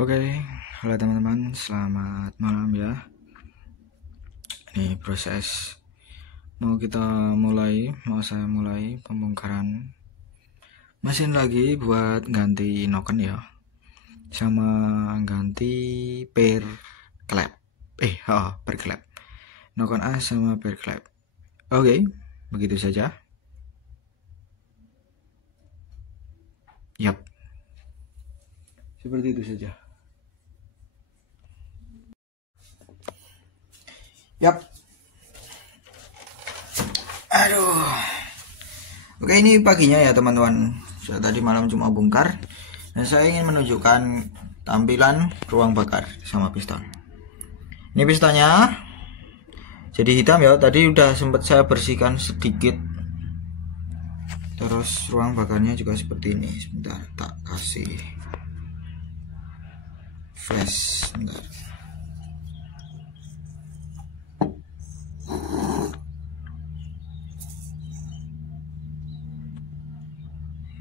Oke, halo teman-teman, selamat malam ya. Ini proses mau saya mulai pembongkaran mesin lagi buat ganti noken ya, sama ganti per klep. Per klep. Noken A sama per klep. Oke, begitu saja. Yap. Seperti itu saja. Yap. Aduh. Oke, ini paginya ya teman-teman. Saya tadi malam cuma bongkar dan saya ingin menunjukkan tampilan ruang bakar sama piston. Ini pistonnya jadi hitam ya. Tadi udah sempat saya bersihkan sedikit. Terus ruang bakarnya juga seperti ini. Sebentar, tak kasih flash. Sebentar.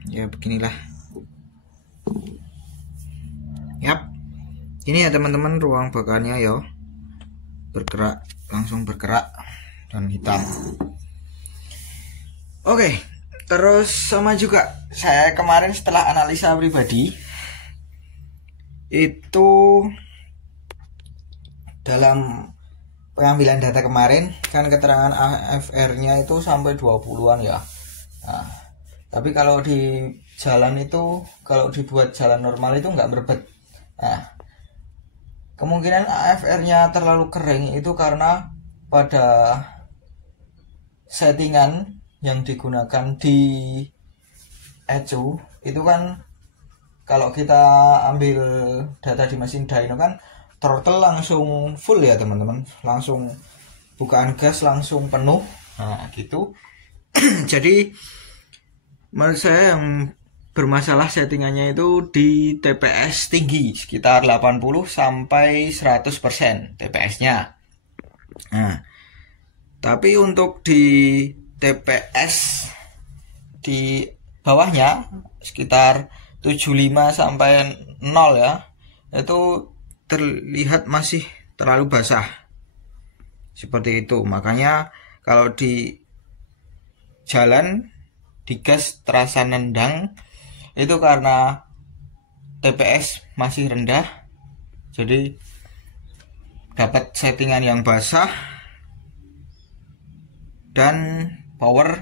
Ya beginilah. Yap. Ini ya teman-teman ruang bakarnya ya. Bergerak, langsung bergerak dan hitam. Oke, terus sama juga saya kemarin setelah analisa pribadi itu dalam pengambilan data kemarin kan keterangan AFR-nya itu sampai 20-an ya. Nah, tapi kalau di jalan itu, kalau dibuat jalan normal itu nggak berbet. Nah, kemungkinan AFR-nya terlalu kering itu karena pada settingan yang digunakan di ECU itu kan kalau kita ambil data di mesin dyno kan throttle langsung full ya teman-teman, langsung bukaan gas langsung penuh. Nah gitu. Jadi menurut saya yang bermasalah settingannya itu di TPS tinggi sekitar 80 sampai 100% TPS-nya. Nah, tapi untuk di TPS di bawahnya sekitar 75 sampai 0 ya, itu terlihat masih terlalu basah. Seperti itu. Makanya kalau di jalan digas terasa nendang itu karena TPS masih rendah, jadi dapat settingan yang basah dan power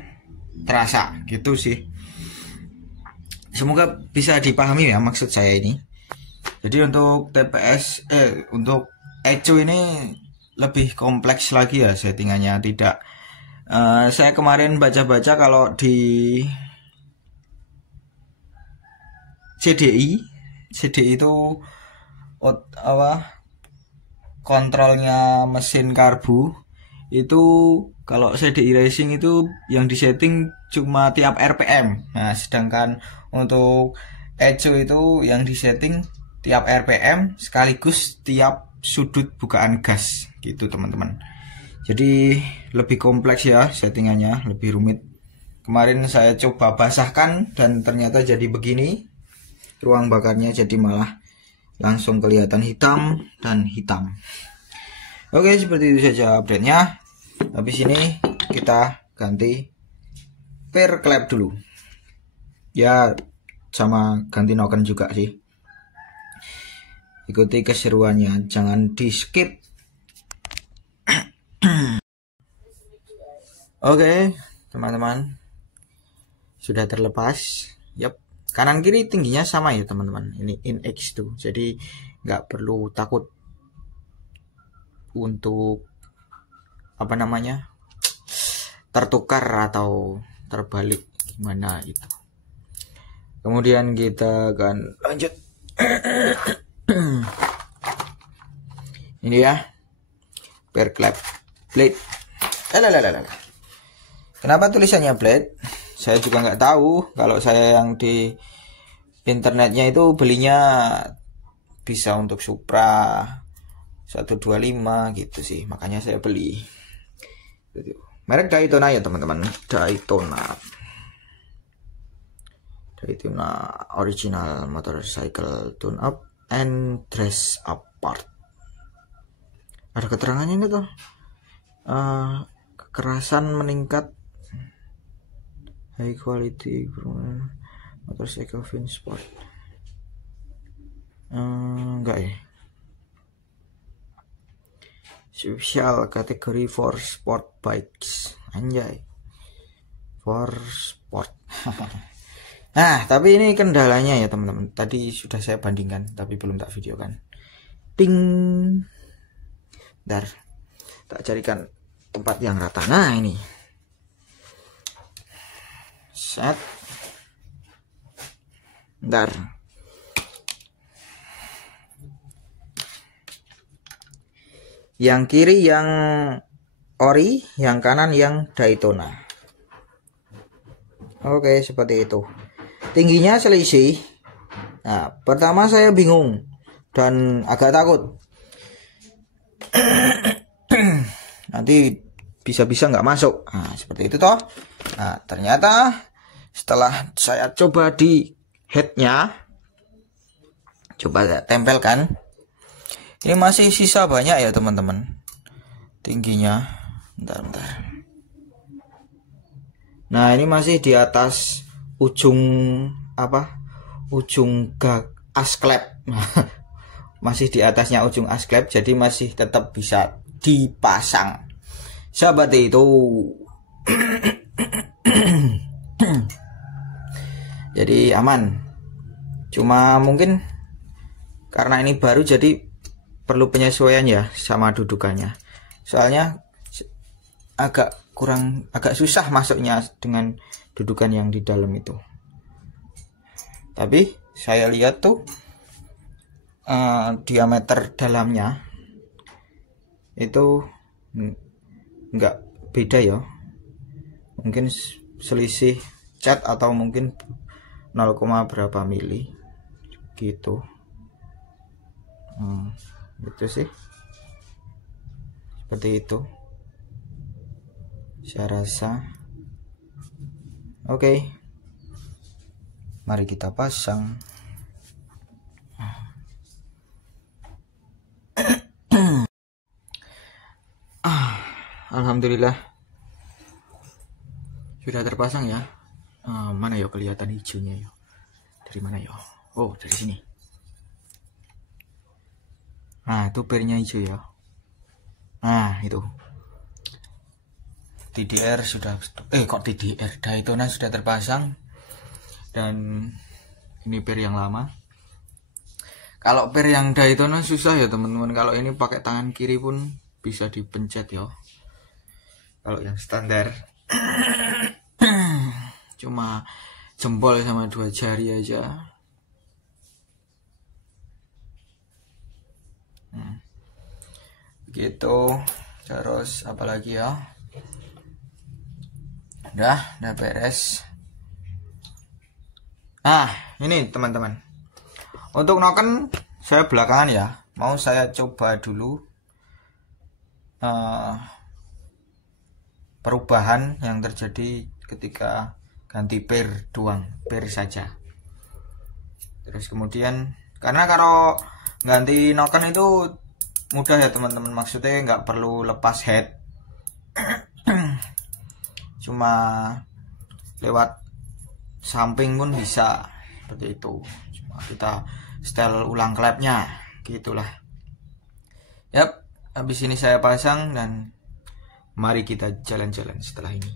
terasa gitu sih. Semoga bisa dipahami ya maksud saya ini. Jadi untuk TPS untuk ECU ini lebih kompleks lagi ya settingannya. Tidak saya kemarin baca-baca kalau di CDI itu kontrolnya mesin karbu itu kalau CDI racing itu yang disetting cuma tiap RPM. Nah, sedangkan untuk ECU itu yang disetting tiap RPM sekaligus tiap sudut bukaan gas gitu teman-teman. Jadi lebih kompleks ya settingannya, lebih rumit. Kemarin saya coba basahkan dan ternyata jadi begini. Ruang bakarnya jadi malah langsung kelihatan hitam dan hitam. Oke, seperti itu saja update-nya. Habis ini kita ganti per klep dulu. Ya sama ganti noken juga sih. Ikuti keseruannya, jangan di skip. Oke, teman-teman, sudah terlepas. Yap, kanan kiri tingginya sama ya teman-teman. Ini in X2, jadi nggak perlu takut untuk tertukar atau terbalik gimana itu. Kemudian kita akan lanjut. Ini ya per klep blade. Kenapa tulisannya blade? Saya juga nggak tahu. Kalau saya yang di internetnya itu belinya bisa untuk Supra 125 gitu sih, makanya saya beli. Merek Daytona ya teman-teman, Daytona original motorcycle tune up and dress apart. Ada keterangannya ini tuh. Kekerasan meningkat, high quality motorcycle fin sport. Enggak ya. Special kategori for sport bikes, anjay, for sport. Nah, tapi ini kendalanya ya teman-teman. Tadi sudah saya bandingkan, tapi belum tak videokan. Ting, bentar, tak carikan tempat yang rata. Nah ini, set, bentar. Yang kiri yang ori, yang kanan yang Daytona. Oke, seperti itu. Tingginya selisih. Nah, pertama saya bingung dan agak takut. Nanti bisa-bisa nggak masuk. Nah, seperti itu toh. Nah, ternyata setelah saya coba di headnya, coba saya tempelkan. Ini masih sisa banyak ya teman-teman. Tingginya, bentar. Nah, ini masih di atas ujung ujung asklep. Masih di atasnya ujung asklep, jadi masih tetap bisa dipasang. Seperti itu. Jadi aman. Cuma mungkin karena ini baru jadi perlu penyesuaian ya sama dudukannya. Soalnya agak susah masuknya dengan dudukan yang di dalam itu. Tapi saya lihat tuh diameter dalamnya itu nggak beda ya. Mungkin selisih cat atau mungkin 0, berapa mili gitu. Itu sih, seperti itu saya rasa. Oke, mari kita pasang. Alhamdulillah sudah terpasang ya. Mana ya kelihatan hijaunya ya? Dari mana ya? Oh, dari sini. Nah, itu pernya hijau ya. Nah, itu TDR sudah Daytona sudah terpasang. Dan ini per yang lama. Kalau per yang Daytona susah ya teman-teman. Kalau ini pakai tangan kiri pun bisa dipencet ya. Kalau yang standar cuma jempol sama 2 jari aja. Gitu. Terus apalagi ya? Udah beres. Ini teman-teman. Untuk noken saya belakangan ya. Mau saya coba dulu perubahan yang terjadi ketika ganti per saja. Terus kemudian karena kalau ganti noken itu mudah ya teman-teman, maksudnya nggak perlu lepas head. Cuma lewat samping pun bisa seperti itu. Cuma kita setel ulang klepnya gitulah. Yap, habis ini saya pasang dan mari kita jalan-jalan setelah ini.